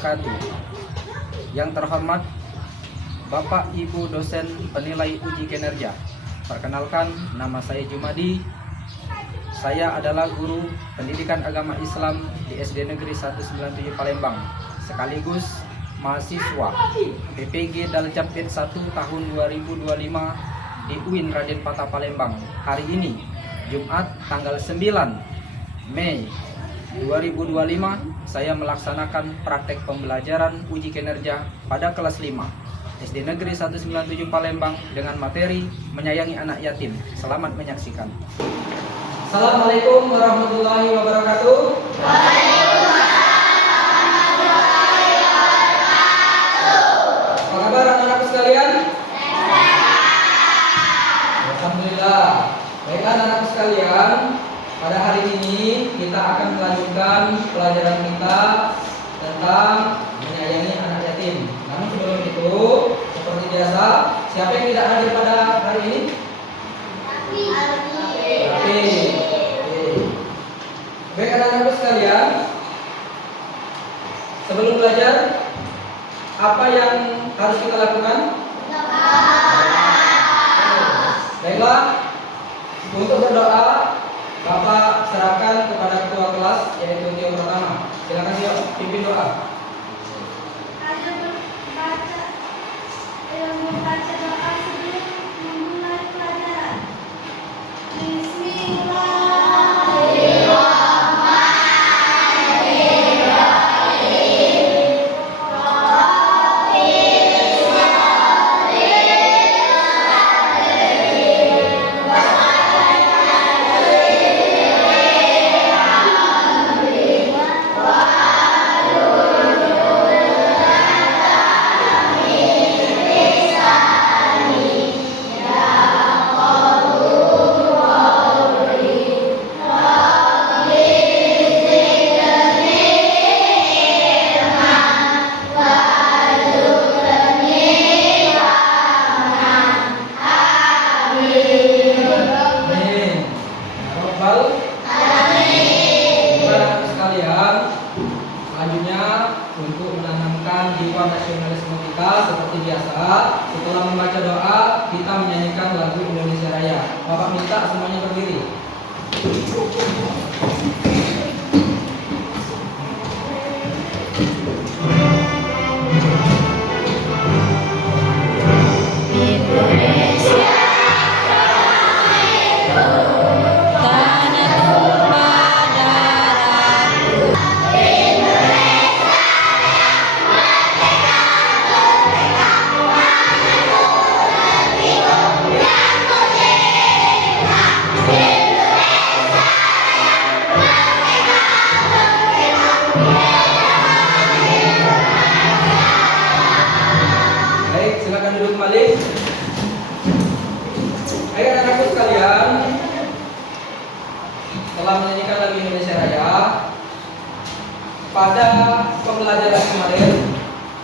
wabarakatuh. Yang terhormat Bapak Ibu dosen penilai uji kinerja. Perkenalkan, nama saya Jumadi. Saya adalah guru pendidikan agama Islam di SD Negeri 197 Palembang, sekaligus mahasiswa PPG Daljabdit 1 tahun 2025 di UIN Raden Patah Palembang. Hari ini, Jumat tanggal 9 Mei 2025, saya melaksanakan praktek pembelajaran uji kinerja pada kelas 5 SD Negeri 197 Palembang dengan materi menyayangi anak yatim. Selamat menyaksikan. Assalamualaikum warahmatullahi wabarakatuh. Apa kabar anak-anakku sekalian? Alhamdulillah. Baiklah anak-anakku sekalian, pada hari ini kita akan melanjutkan pelajaran kita tentang menyayangi anak yatim. Namun sebelum itu, seperti biasa, siapa yang tidak hadir pada hari ini? Oke. Baik anak-anakku sekalian, sebelum belajar, apa yang harus kita lakukan? Baiklah, untuk berdoa, Bapak serahkan kepada ketua kelas, yaitu Tio Pertama. Silakan Tio, pimpin doa. Membaca doa sebelum memulai pelajaran. Selanjutnya, untuk menanamkan jiwa nasionalisme kita seperti biasa, setelah membaca doa, kita menyanyikan lagu Indonesia Raya. Bapak minta semuanya berdiri. Duduk kembali. Ayo anak-anakku sekalian, telah menyanyikan lagu Indonesia Raya. Pada pembelajaran kemarin,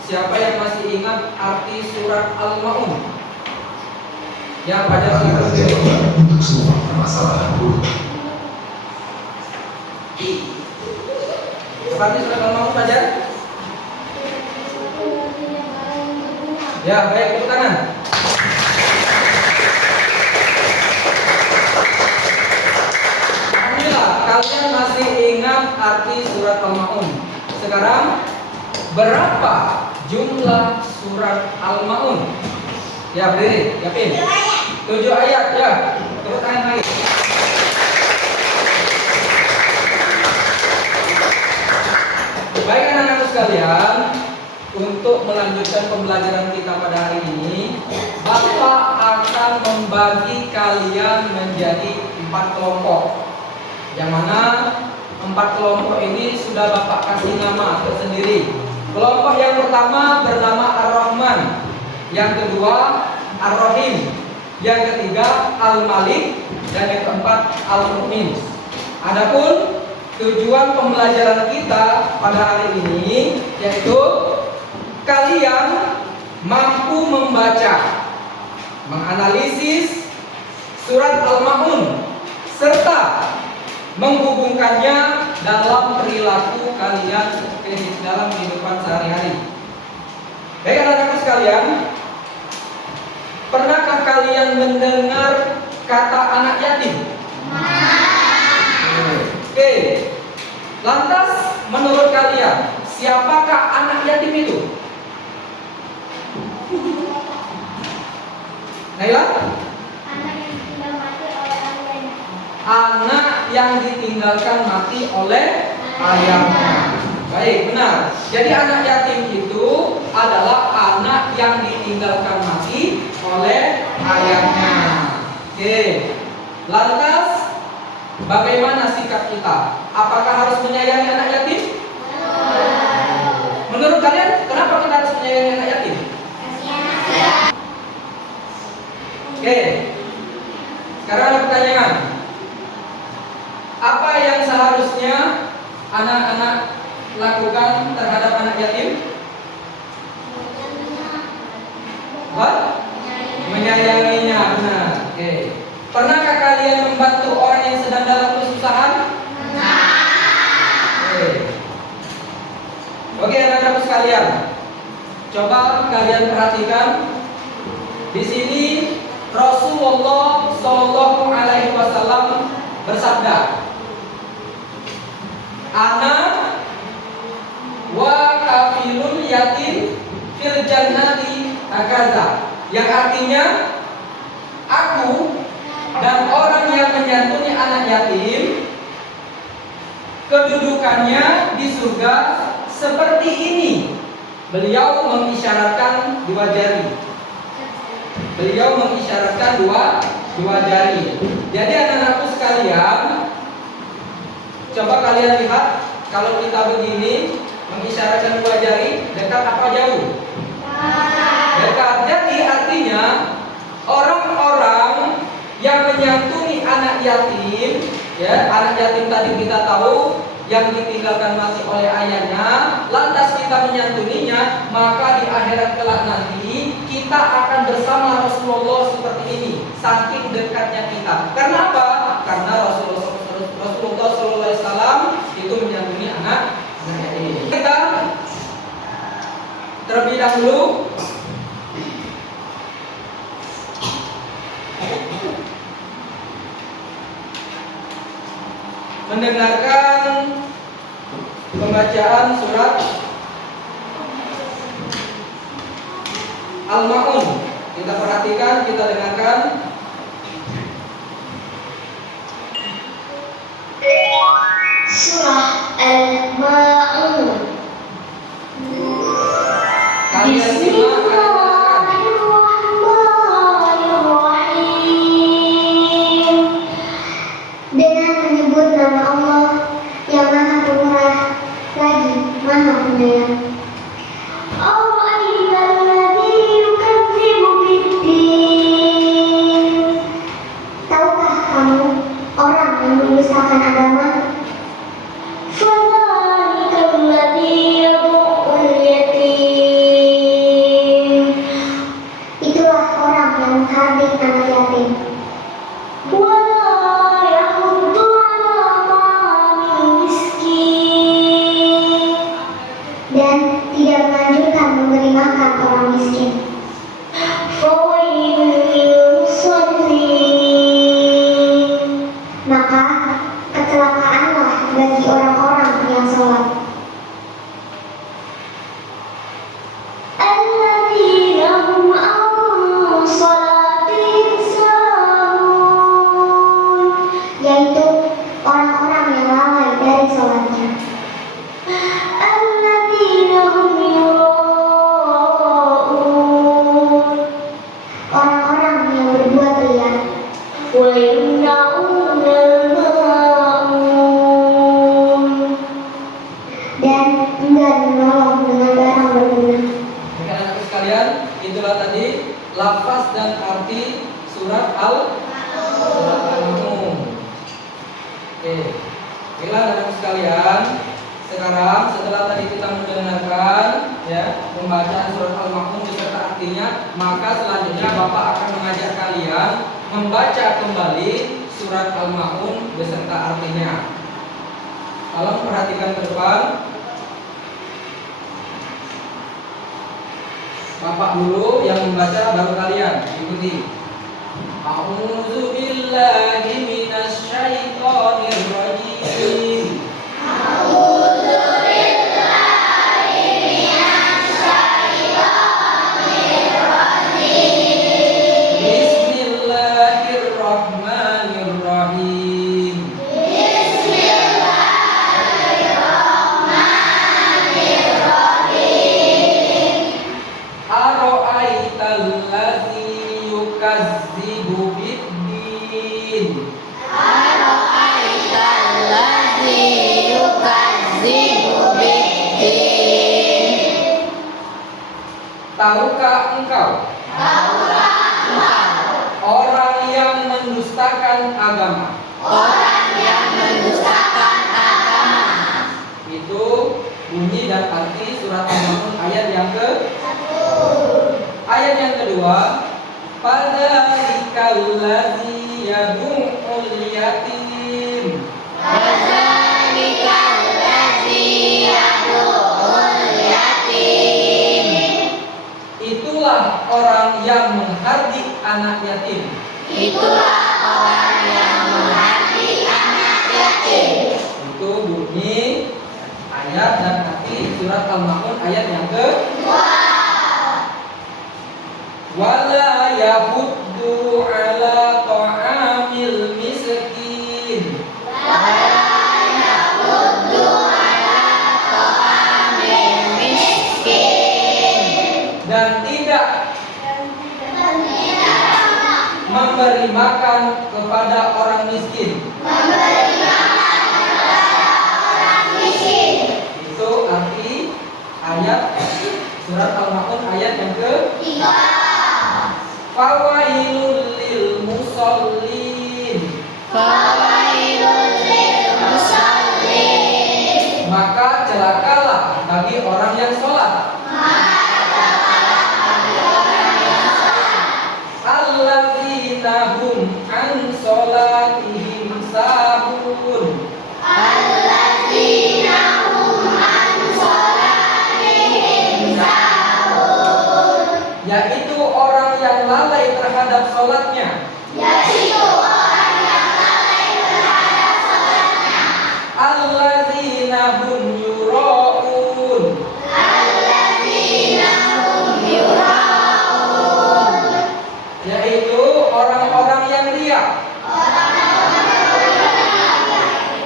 siapa yang masih ingat arti surat Al-Maun? Yang pada untuk semua permasalahan guru. Seperti surat Al-Maun saja. Ya, baik, tepuk tangan. Alhamdulillah, kalian masih ingat arti surat Al-Maun. Sekarang, berapa jumlah surat Al-Maun? Ya, berdiri, yakin? 7 ayat, ya. Tepuk tangan lagi. Baik anak-anak sekalian, untuk melanjutkan pembelajaran kita pada hari ini, Bapak akan membagi kalian menjadi 4 kelompok. Yang mana 4 kelompok ini sudah Bapak kasih nama tersendiri. Kelompok yang pertama bernama Ar-Rahman, yang kedua Ar-Rahim, yang ketiga Al-Malik, dan yang keempat Al-Mu'min. Adapun tujuan pembelajaran kita pada hari ini yaitu kalian mampu membaca, menganalisis surat Al-Maun serta menghubungkannya dalam perilaku kalian dalam kehidupan sehari-hari. Baik anak-anak sekalian, pernahkah kalian mendengar kata anak yatim? Oke. Lantas menurut kalian, siapakah anak yatim itu? Naila? Anak yang ditinggal mati oleh Anak yang ditinggalkan mati oleh ayahnya. ayahnya. Baik, benar. Jadi anak yatim itu adalah anak yang ditinggalkan mati oleh ayahnya. Oke. Lantas bagaimana sikap kita? Apakah harus menyayangi anak yatim? Menurut kalian, kenapa kita harus menyayangi anak yatim? Oke. Sekarang ada pertanyaan. Apa yang seharusnya anak-anak lakukan terhadap anak yatim? What? Menyayanginya. Benar. Oke. Pernahkah kalian membantu orang yang sedang dalam kesusahan? Oke, anak-anak sekalian. Coba kalian perhatikan. Di sini Rasulullah Shallallahu Alaihi Wasallam bersabda, "Ana wa kafilul yatim fil jannati hakaza." Yang artinya, aku dan orang yang menyantuni anak yatim kedudukannya di surga seperti ini. Beliau mengisyaratkan dua jari. Beliau mengisyaratkan dua jari. Jadi anak-anakku sekalian, coba kalian lihat, kalau kita begini mengisyaratkan dua jari, dekat apa jauh? Dekat. Jadi artinya orang-orang yang menyantuni anak yatim, ya, anak yatim tadi kita tahu yang ditinggalkan mati oleh ayahnya, lantas kita menyantuninya, maka di akhirat kelak nanti kita akan bersama Rasulullah seperti ini, saking dekatnya kita. Karena apa? Karena Rasulullah SAW itu menyantuni anak yatim. Kita terlebih dahulu mendengarkan pembacaan surat Al-Ma'un. Kita perhatikan, kita dengarkan. Surah Al-Ma'un. Kalian simak, Bismillahirrahmanirrahim. Dengan menyebut nama Allah yang Maha Pemurah lagi Maha Penyayang. Tahukah kamu orang yang mendustakan agama? Itulah orang yang menghardik anak yatim. Dan tidak menganjurkan memberi makan orang miskin. Maka kecelakaanlah bagi orang-orang yang sholat. Yaitu orang-orang yang lalai dari sholatnya. Orang-orang yang berbuat riya. Dan enggan menolong dengan barang berguna. anak-anak sekalian, itulah tadi lafaz dan arti surat Al-Ma'un. Oke, baiklah anak-anak sekalian. Sekarang setelah tadi kita mendengarkan ya pembacaan surat Al-Ma'un beserta artinya, maka selanjutnya Bapak akan mengajak kalian membaca kembali surat Al-Ma'un beserta artinya. Tolong perhatikan ke depan. Bapak dulu yang membaca, baru kalian ikuti. A'udzu billahi minasy syaithanir rajim. Bismillahirrahmanirrahim. Ara'aital ladzi yukazzibu biddin. Tahukah engkau orang yang mendustakan agama? Itu bunyi dan arti surat Al-Maun ayat yang ayat yang kedua, fadzalikal ladzi yad'ul yatim. Itulah orang yang menghardik anak yatim. Itu bunyi ayat dan arti surat Al-Maun ayat yang wala yahuddu ala ta'amil miskin. Dan tidak memberi makan kepada orang miskin. Itu arti ayat surat Al-Maun ayat yang fawailul lil musallin. Maka celakalah bagi orang yang sholat. Alladzina hum an sholatihim sahun. Yaitu orang yang lalai terhadap sholatnya. Alladzina hum yura'un. Yaitu orang-orang yang riya.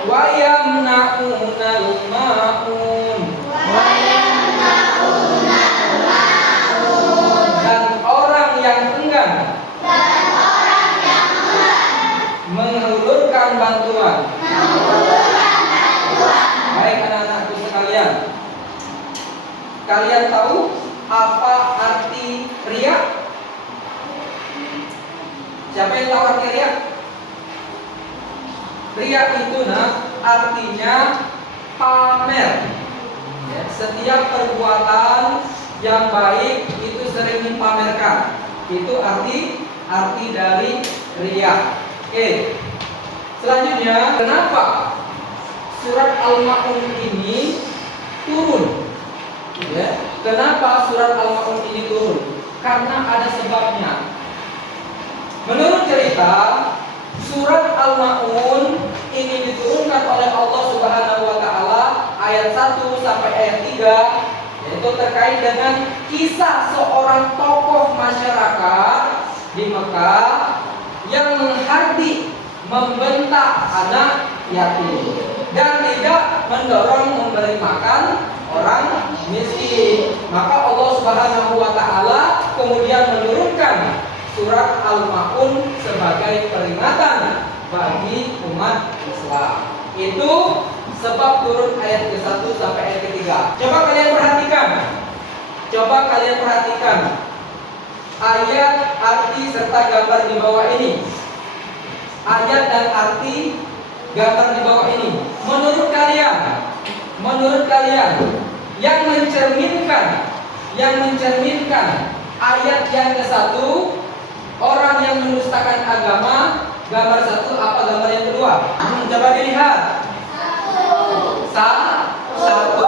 Wa yamna'unal ma'un. Dan orang yang enggan mengulurkan bantuan. Baik anak-anakku sekalian, kalian tahu apa arti riya? Siapa yang tahu arti riya? Riya itu artinya pamer. Ya, setiap perbuatan yang baik itu sering dipamerkan. Itu arti dari riya. Oke. Selanjutnya, kenapa surat Al-Maun ini turun? Ya, kenapa surat Al-Maun ini turun? Karena ada sebabnya. Menurut cerita, surat Al-Maun ini diturunkan oleh Allah Subhanahu wa taala ayat 1 sampai ayat 3, yaitu terkait dengan kisah seorang tokoh masyarakat di Mekah yang menghardik, membentak anak yatim dan tidak mendorong memberi makan orang miskin. Maka Allah Subhanahu wa taala kemudian menurunkan surat Al-Maun sebagai peringatan bagi umat Islam. Itu sebab turun ayat ke-1 sampai ayat ke-3. Coba kalian perhatikan ayat, arti serta gambar di bawah ini. Ayat dan arti gambar di bawah ini. Menurut kalian yang mencerminkan ayat yang ke-1, orang yang mendustakan agama, gambar 1, apa gambar yang kedua? Coba dilihat. Satu.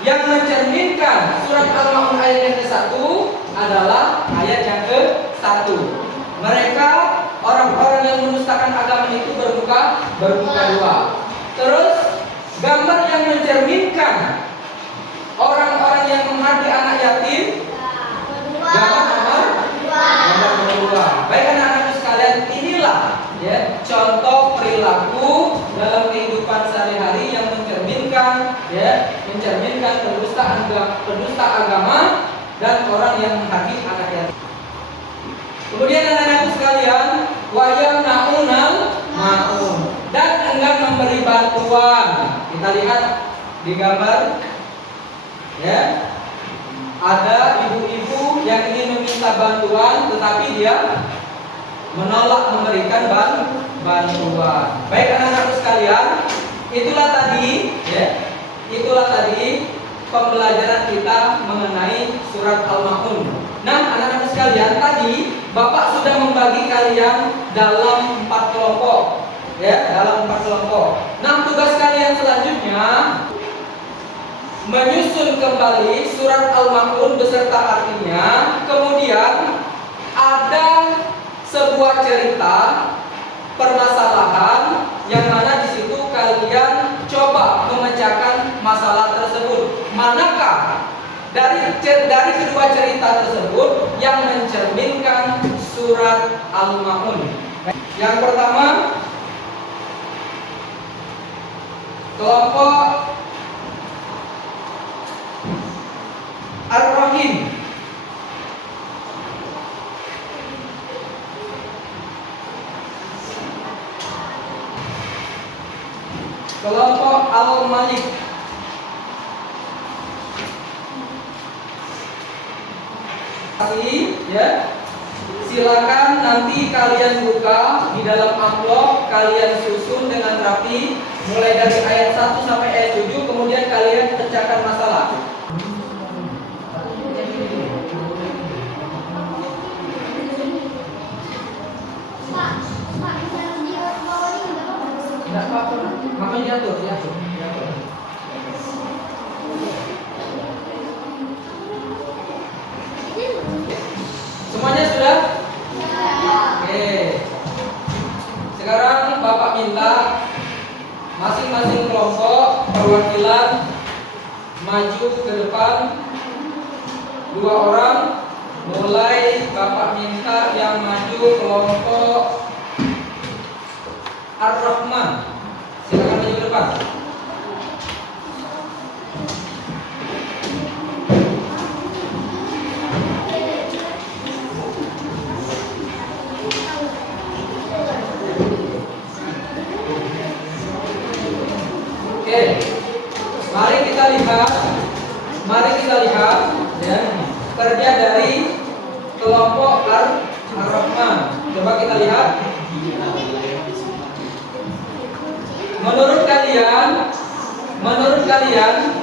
Yang mencerminkan surat Al-Ma'un ayat yang ke-1 adalah ayat yang ke-1. Mereka orang-orang yang mendustakan agama itu bermuka dua. Terus gambar yang mencerminkan orang-orang yang menghargai anak yatim, gambar nomor dua. Baik anak-anakku sekalian, inilah ya contoh perilaku dalam kehidupan sehari-hari yang mencerminkan pendusta agama dan orang yang menghargai anak yatim. Kemudian anak-anakku sekalian, wayam naunal maun, dan enggan memberi bantuan. Kita lihat di gambar ya, ada ibu-ibu yang ingin meminta bantuan tetapi dia menolak memberikan bantuan. Baik anak-anakku sekalian, itulah tadi pembelajaran kita mengenai surat Al-Ma'un. Nah, anak-anak sekalian, tadi Bapak sudah membagi kalian dalam 4 kelompok. Ya, dalam 4 kelompok. Nah, tugas kalian selanjutnya menyusun kembali surat Al-Ma'un beserta artinya. Kemudian ada sebuah cerita permasalahan yang mana di situ kalian coba memecahkan masalah tersebut. Manakah dari kedua cerita tersebut yang mencerminkan surat Al-Ma'un? Yang pertama, kelompok Ar-Rahim. Kelompok Al-Malik. Ya, silakan nanti kalian buka di dalam amplop, kalian susun dengan rapi mulai dari ayat 1 sampai ayat 7, kemudian kalian pecahkan masalah. Tidak apa-apa, makanya jatuh. Semuanya sudah? Oke. Sekarang Bapak minta masing-masing kelompok perwakilan maju ke depan 2 orang. Mulai Bapak minta yang maju kelompok Ar-Rahman. Silakan maju ke depan. Oke, mari kita lihat ya, kerja dari kelompok Ar-Rahman. Coba kita lihat. Menurut kalian,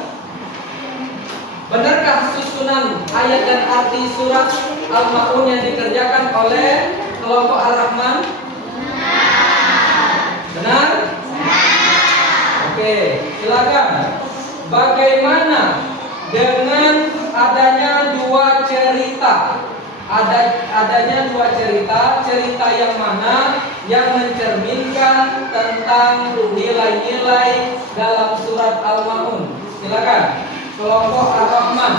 benarkah susunan ayat dan arti surat Al-Ma'un yang dikerjakan oleh kelompok Ar-Rahman? Benar? Oke, silakan. Bagaimana dengan adanya 2 cerita? Adanya 2 cerita yang mana yang mencerminkan tentang nilai-nilai dalam surat Al-Ma'un. Silakan, kelompok Ar-Rahman.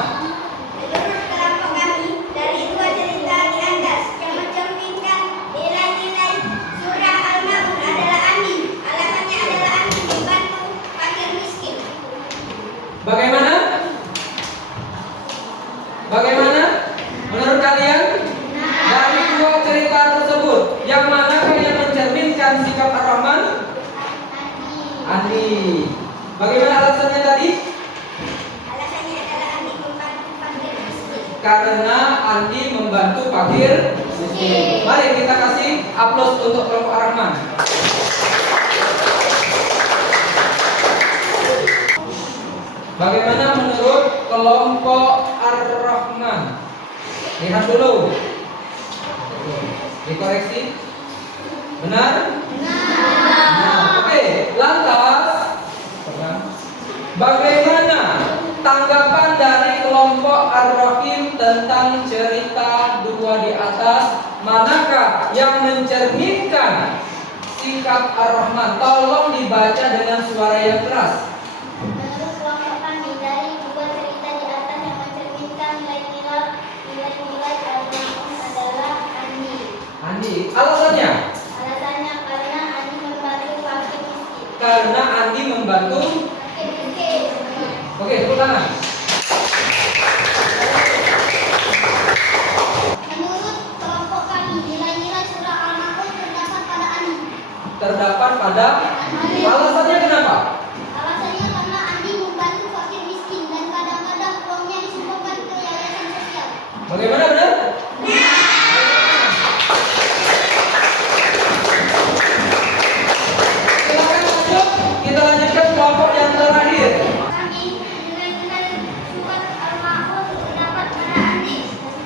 Menurut kelompok kami, dari 2 cerita di atas yang mencerminkan nilai-nilai surah Al-Ma'un adalah Andi. Alasannya adalah Andi membantu fakir miskin. Bagaimana? Menurut kalian? Dari 2 cerita tersebut, yang manakah yang mencerminkan sikap Ar-Rahman? Andi. Bagaimana alasannya tadi? Alasannya adalah Andi membantu fakir miskin. Karena Andi membantu fakir miskin. Mari kita kasih aplaus untuk kelompok Ar-Rahman. Bagaimana menurut kelompok Ar-Rahman? Lihat dulu. Dikoreksi. Benar? Benar. Oke, lantas Bagaimana tanggapan dari kelompok Ar-Rahim tentang cerita dua di atas? Manakah yang mencerminkan sikap Ar-Rahman? Tolong dibaca dengan suara yang keras. Menurut kelompok kami, dari dua cerita di atas yang mencerminkan nilai-nilai Al-Ma'un adalah Andi. Andi, alasannya? Alasannya karena Andi membantu fakir miskin. Karena Andi membantu. Fakir miskin. Oke, tepuk tangan. Menurut kelompok kami, nilai-nilai surah Al-Ma'un terdapat pada Andi. Terdapat pada. Alasannya kenapa? Alasannya karena Andi membantu fakir miskin dan kadang-kadang uangnya disumbangkan ke yayasan sosial. Bagaimana benar? Silakan lanjut. Kita lanjutkan kelompok yang terakhir. Kami, nilai-nilai surat Al-Ma'un terdapat pada Andi.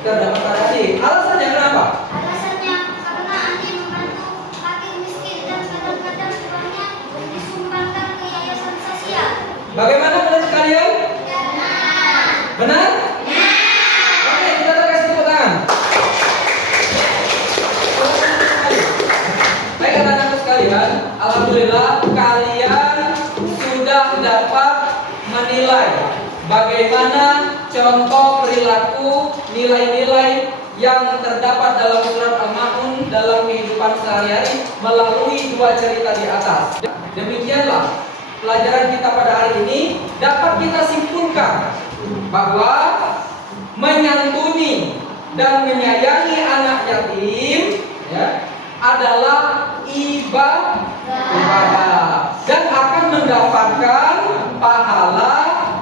Terdapat pada Andi. Alasannya kenapa? Alasannya karena Andi membantu fakir miskin dan kadang-kadang uangnya disumbangkan ke yayasan sosial. Bagaimana menurut kalian? Benar? Oke, kita kasih tepuk tangan. Baik anak-anakku sekalian, alhamdulillah kalian sudah dapat menilai bagaimana contoh perilaku nilai-nilai yang terdapat dalam surat Al-Ma'un dalam kehidupan sehari-hari melalui dua cerita di atas. Demikianlah pelajaran kita pada hari ini, dapat kita simpulkan bahwa menyantuni dan menyayangi anak yatim ya, adalah ibadah dan akan mendapatkan pahala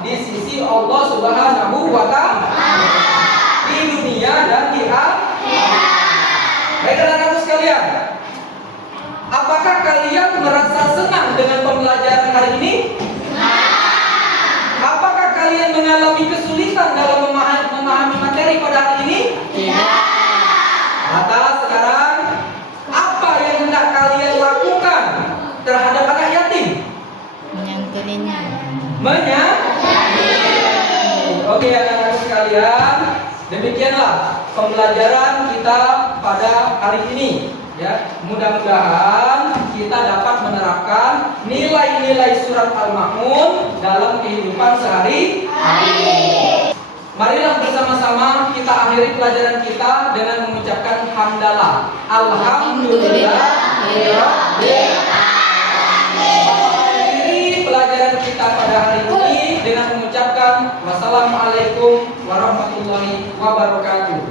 di sisi Allah Subhanahu wa Ta'ala di dunia dan di akhirat. Baik anak-anakku sekalian, apakah kalian merasa senang dengan pembelajaran hari ini? Apakah kalian mengalami kesulitan dalam memahami materi pada hari ini? Tidak. Atas sekarang, apa yang hendak kalian lakukan terhadap anak yatim? Menyantuninya. Oke anak-anak sekalian, demikianlah pembelajaran kita pada hari ini. Ya, mudah-mudahan kita dapat menerapkan nilai-nilai surat Al-Ma'un dalam kehidupan sehari-hari. Marilah bersama-sama kita akhiri pelajaran kita dengan mengucapkan hamdalah. Alhamdulillah. Akhiri pelajaran kita pada hari ini dengan mengucapkan wassalamualaikum warahmatullahi wabarakatuh.